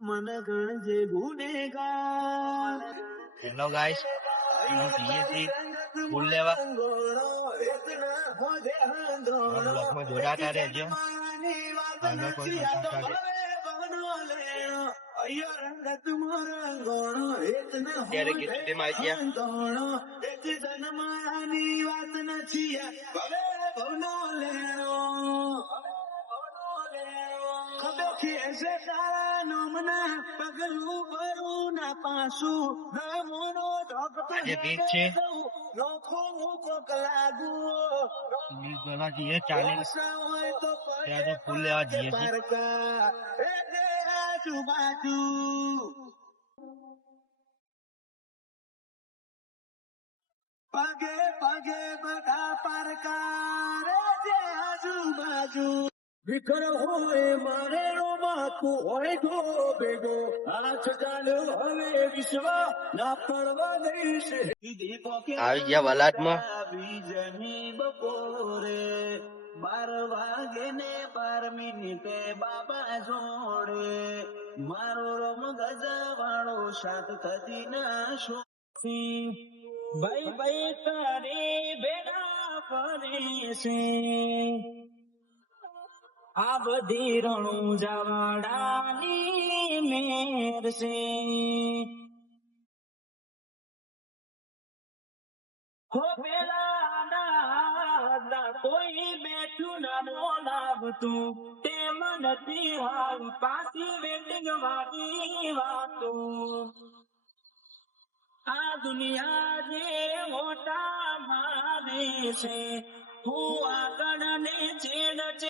मन गणजे गुनेगार। Hello guys, फूल लेवा block में जोड़ाता रहજો અને કોઈ બતાવતા ત્યારે ગીત તેમાં આવી ગયા આજે ગીત છે લેવા જઈએ ચાલે ત્યાં તો ફૂલ લેવા જઈએ છીએ પગે પગે બધા પરકાર જે આજુબાજુ વિકર હોય મારે બાપુ હોય તો ભેગો હાથ ચાલ્યો હવે વિશ્વ ના પડવા દઈશ આવી ગયા વલાટમાં બીજની બપોરે 12 વાગે ને 12 મિનિટે બાબા જોડે મારો રમ ગજવાળો શાક થતી ના શોખી ભાઈ ભાઈ તારી બેડા ફરે છે આ બધી રણું જવાડાની મેર છે હો પેલા ના કોઈ બેઠું ના બોલાવતું તે નથી હાલ પાછી વેટિંગ વાળી વાતું આ દુનિયા જે મોટા મારે છે હું આગળ ને છેડ છે